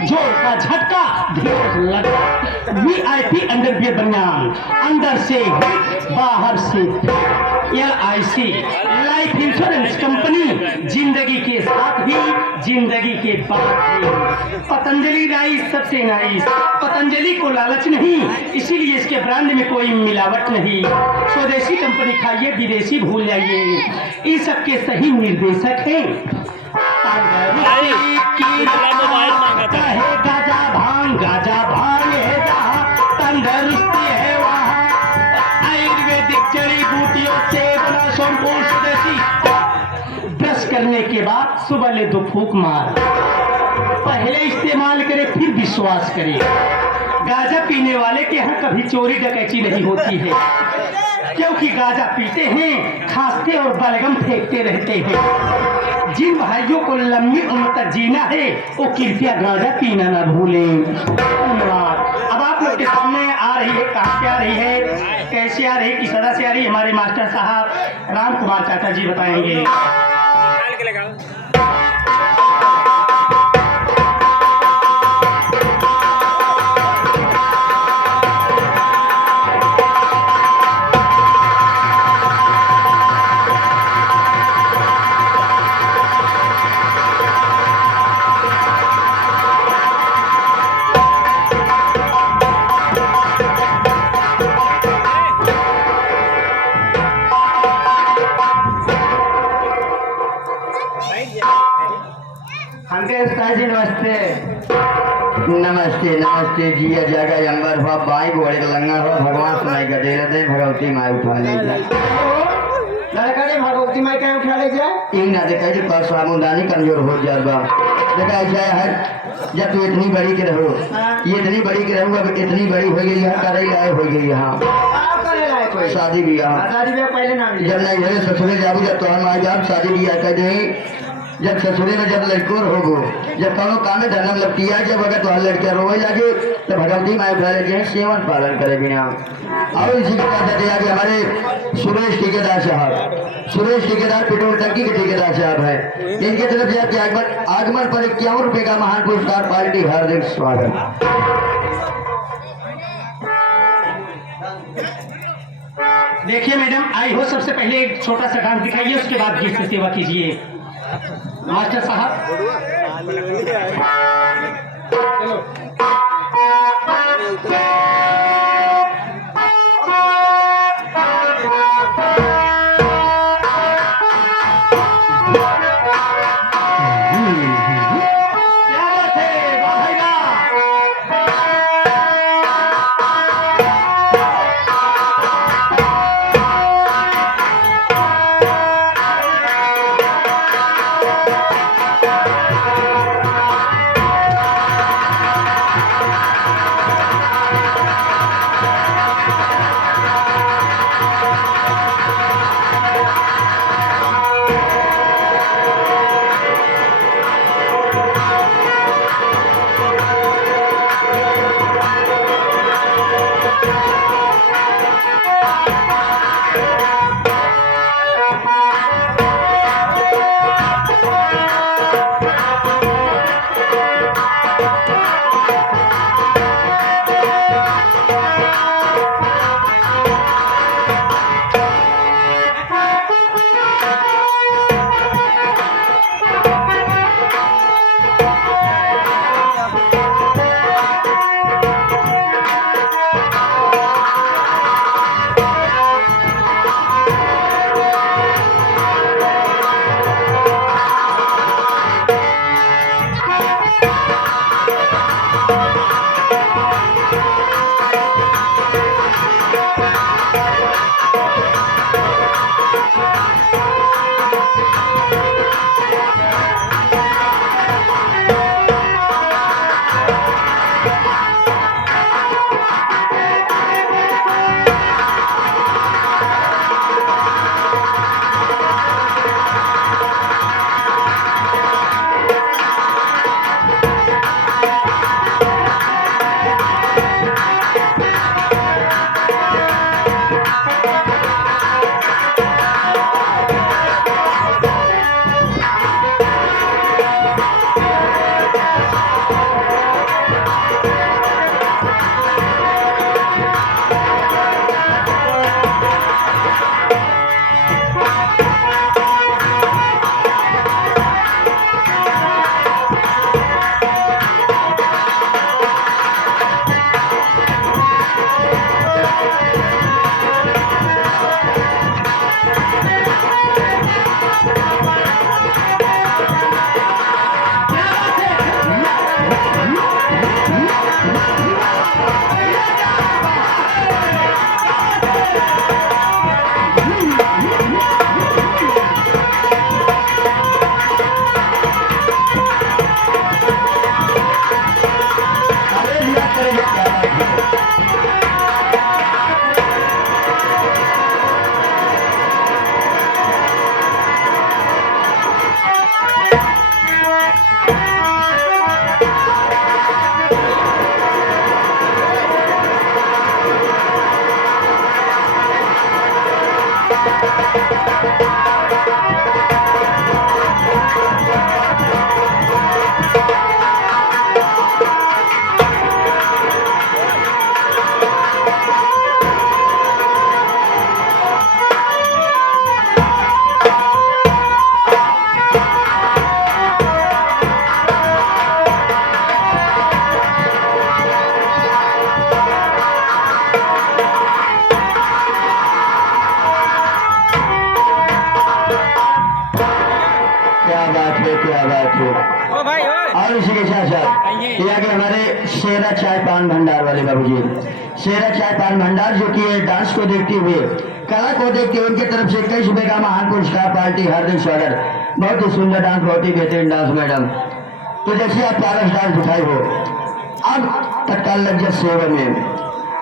जोर का झटका, ढेर लगा। वीआईपी अंडरवियर बनियान, अंदर से बाहर से LIC लाइफ इंश्योरेंस कंपनी, जिंदगी के साथ भी जिंदगी के बाद भी। पतंजलि राइस सबसे नाइस, पतंजलि को लालच नहीं, इसीलिए इसके ब्रांड में कोई मिलावट नहीं। स्वदेशी कंपनी खाइए, विदेशी भूल जाइए। इस सब के सही निर्देशक हैं गाजा भांग है जहाँ, तंदुरुस्ती है वहाँ। आयुर्वेदिक जड़ी बूटियों से बना शैम्पू स्वदेशी। ब्रश करने के बाद सुबह ले 2 फूंक मार, पहले इस्तेमाल करे फिर विश्वास करे। गाजा पीने वाले के यहाँ कभी चोरी डकैती नहीं होती है, क्योंकि गाजा पीते हैं, खांसते और बलगम फेंकते रहते हैं। जिन भाइयों को लंबी उम्र तक जीना है वो कृपया गाजा पीना न भूलें। धन्यवाद। अब आप लोग के सामने आ रही है, कहाँ से आ रही है, कैसे आ रही है, किस तरह से आ रही है, हमारे मास्टर साहब राम कुमार चाचा जी बताएंगे। जी नमस्ते नमस्ते नमस्ते जी। जागा अंबर हुआ बाई घोड़े का लंगा हुआ, भगवान सुनाई का दे रहे, भगवती माई उठा ले जाए। लड़का भगवती माई क्या उठा ले जाए? इन ना देखा जी पर सामुदानी कमजोर हो जाए बा। देखा ऐसा है जब तू इतनी बड़ी के रहो, ये इतनी बड़ी के रहूँ, अब इतनी बड़ी हो गई है, करे लाए हो गई यहाँ शादी ब्याह। शादी ब्याह पहले ना जब नहीं है ससुरे जाबू, जब तोहर माई बाप शादी ब्याह कर दे, जब ससुरे में जब लड़कों होगो, जब कौनो काम में धर्म लपटिया, जब अगर तुहार लड़किया रोवे लगे तो भगवती माई उठा ले सेवन पालन करे बिना। और इसी के साथ कि हमारे सुरेश ठेकेदार साहब, सुरेश ठेकेदार पेट्रोल टंकी के ठेकेदार साहब है, इनके तरफ से आगमन पर 51 रुपए का महान पुरस्कार, पार्टी हार्दिक स्वागत। देखिए मैडम आई हो, सबसे पहले एक छोटा सा डांस दिखाइए, उसके बाद गीत से सेवा कीजिए। मास्टर साहब ये आगे हमारे शेरा चाय पान भंडार वाले बाबूजी, शेरा चाय पान भंडार जो कि ये डांस को देखते हुए, कला को देखते हुए उनकी तरफ से 21 रुपए का महान पुरस्कार पार्टी हार्दिक स्वागत। बहुत ही सुंदर डांस, बहुत ही बेहतरीन डांस मैडम। तो जैसे आप प्यारा डांस दिखाई हो, अब तत्काल लज्जत सेवन में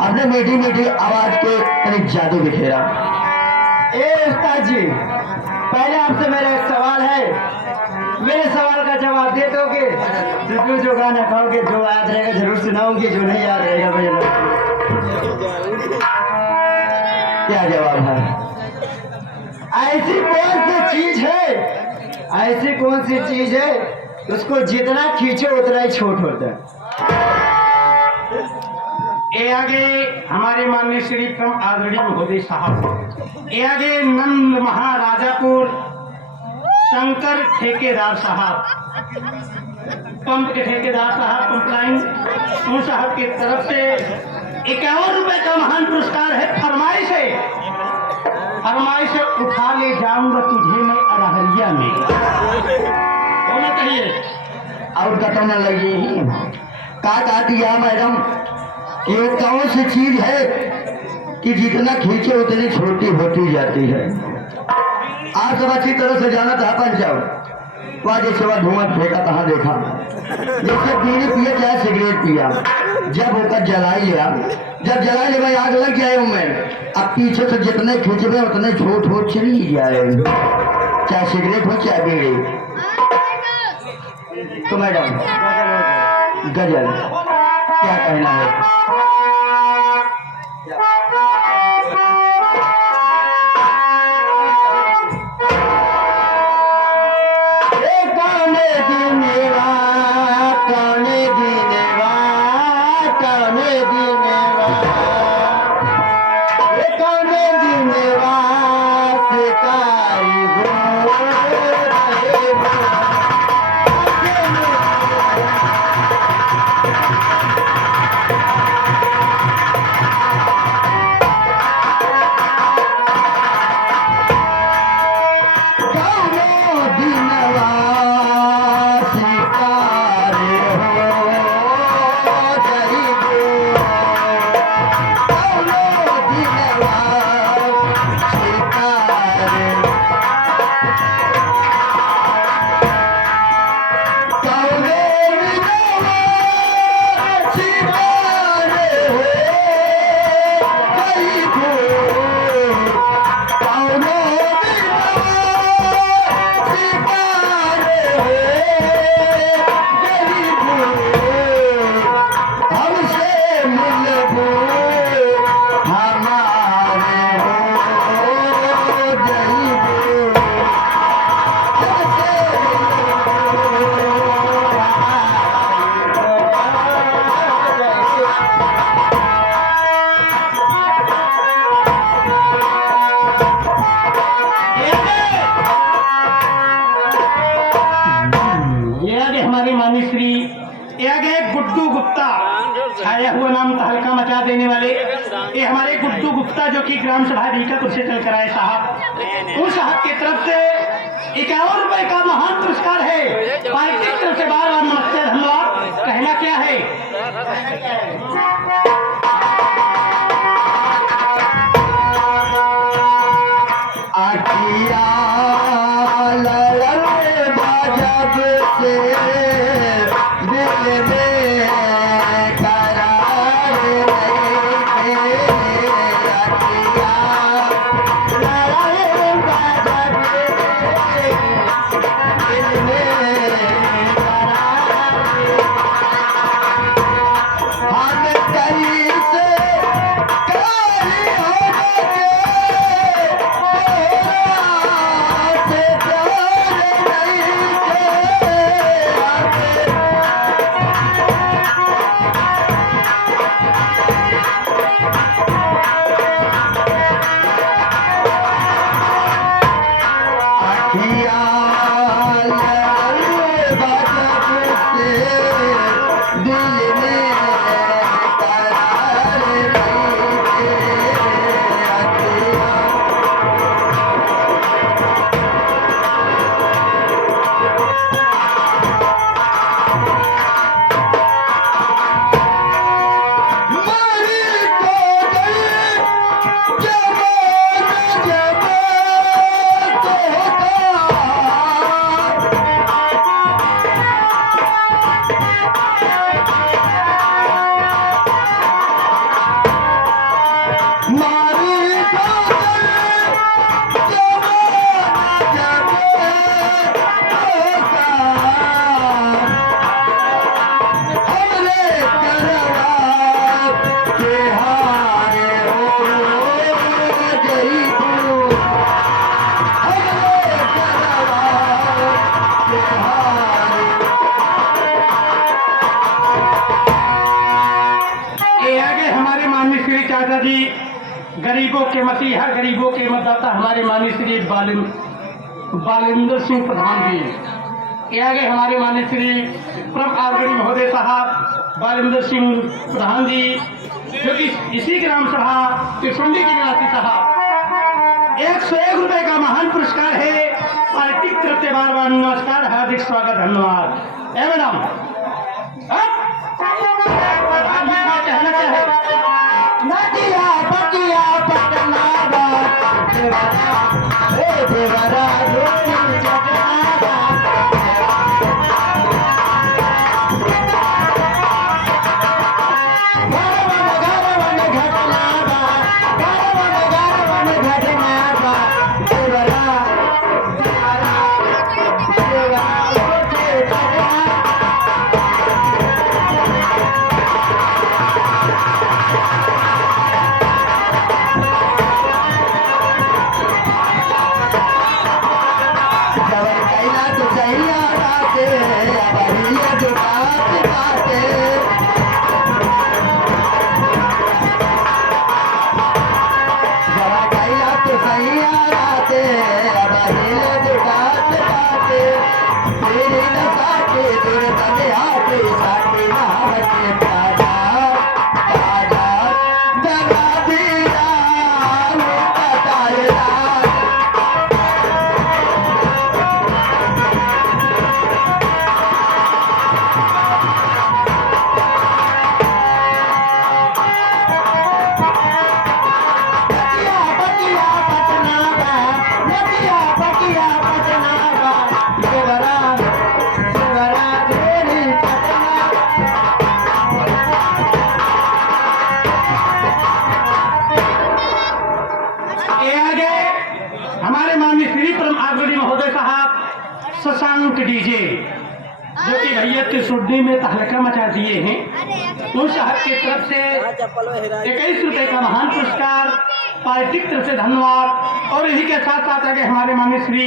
अपने मीठी मीठी आवाज के तनिक जादू बिखेरा। ए उस्ताद जी, पहले आपसे मेरा एक सवाल है, मेरे सवाल का जवाब दे दोगे? जो गाना खाओगे, जो याद रहेगा जरूर सुनाऊंगी, जो नहीं याद रहेगा भैया। क्या जवाब है? ऐसी कौन सी चीज है, ऐसी कौन सी चीज है उसको जितना खींचो उतना ही छोट होता है? ये आगे हमारे माननीय श्री क्रम आदरणीय महोदय साहब, ये आगे नंद महाराजापुर शंकर ठेकेदार साहब, पंप के ठेकेदार साहब, पंपलाइन उन साहब की तरफ से 51 रुपए का महान पुरस्कार है। फरमाइश से उठा ले जाऊंगा तुझे मैं अरहरिया में, होना चाहिए। और कतौ न लगी का दिया मैडम, ये कौन सी चीज है कि जितना खींचे उतनी छोटी होती जाती है? आप सब अच्छी तरह से जाना था पंचायत वहाँ जैसे वह धुआं फेंका कहाँ देखा, जैसे बीड़ी पिए चाहे सिगरेट पिया, जब होकर जलाई लिया, जब जला ले भाई आग लग जाए मैं, अब पीछे से जितने खींचवे उतने छोट हो चली जाए, चाहे सिगरेट हो चाहे बीड़ी। तो मैडम गजल क्या कहना है? गुड्डू गुप्ता, छाया हुआ नाम तहलका मचा देने वाले, ये हमारे गुड्डू गुप्ता जो कि ग्राम सभा बीकापुर से चल कर आए साहब, उन साहब की तरफ से 51 रुपए का महान पुरस्कार है। पार्टी की तरफ से बार बार नमस्ते धन्यवाद। कहना क्या है? माता जी गरीबों के मसीहा, गरीबों के मतदाता हमारे माननीय श्री बालेंद्र सिंह प्रधान जी। ये आगे हमारे माननीय श्री परम आदरणीय महोदय साहब बालेंद्र सिंह प्रधान जी, जो कि इसी ग्राम सभा पिसुंडी के निवासी साहब। 101 रुपए का महान पुरस्कार है। पार्टी की तरफ से बार बार नमस्कार, हार्दिक स्वागत, धन्यवाद। ए मैडम, प्रधान जी का कहना क्या है? नदिया बगिया पटना देवरा हे देवरा रोटी जगना शशांक डीजे, जो कि भैया त्रिशुद्धि में तहलका मचा दिए हैं, उन साहब की तरफ से 21 रुपए का महान पुरस्कार, पार्टी की तरफ से धन्यवाद। और इसी के साथ साथ आगे हमारे माननीय श्री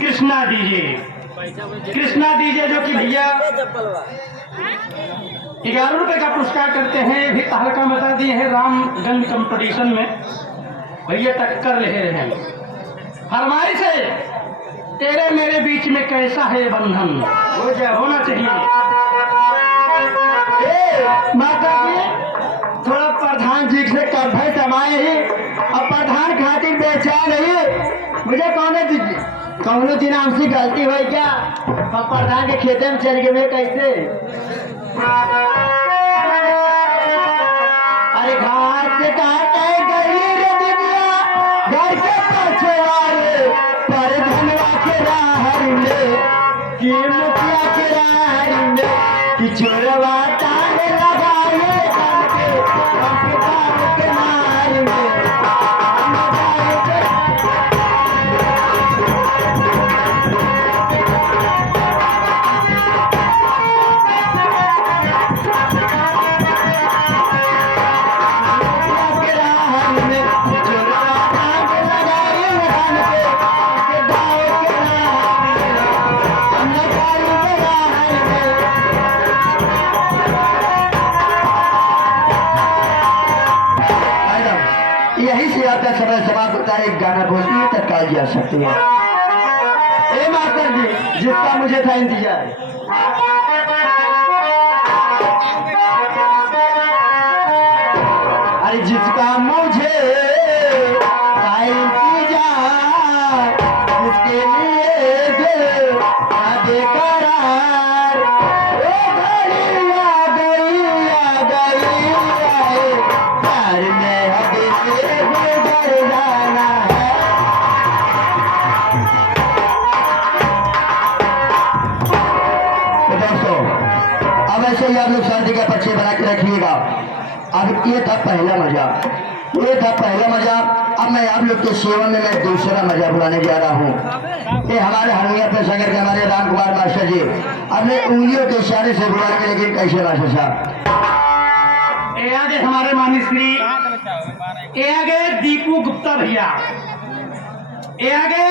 कृष्णा डीजे, जो कि भैया 11 रुपए का पुरस्कार करते हैं, भी तहलका मचा दिए हैं रामगंज कंपटीशन में। भैया टक्कर ले रहे हैं। फरमाइश है, तेरे मेरे बीच में कैसा है बंधन, वो जो होना चाहिए। माता जी थोड़ा प्रधान जी से कभी समाये ही, अब प्रधान खातिर बेचैन रही, मुझे कौन दीजिए कौनो दिन हमसे गलती हुई क्या? अब प्रधान के खेते में चल गए कैसे? अरे घास काटे गई रे दिव्या, घर के पछवाड़े पर धनवा के राहर में, कि मुखिया के राहर में, कि चोरवा टांग लगाए हमके काम के मार में। यही से आपका समय समाप्त होता है। एक गाना बोलती है, तत्काल जा सकते हैं। ए मास्टर जी, जिसका मुझे था इंतजार, अरे जिसका मुझे था इंतजार, जिसके लिए दिल था बेकरार, वो घड़ी आ गई आए, प्यार में हद से गुजर जाना है। तो दोस्तों, अब ऐसे ही आप लोग शादी का पर्चे बना के रखिएगा। अब ये था पहला मजा, अब मैं आप लोग के सेवन में मैं दूसरा मजा बुलाने जा रहा हूँ। ये हमारे हारमोनियम पे संगर के हमारे राम कुमार मास्टर जी अपने उंगलियों के इशारे से बुलाएंगे, लेकिन कैसे मास्टर साहब? आगे हमारे माननीय श्री आगे दीपू गुप्ता भैया, आगे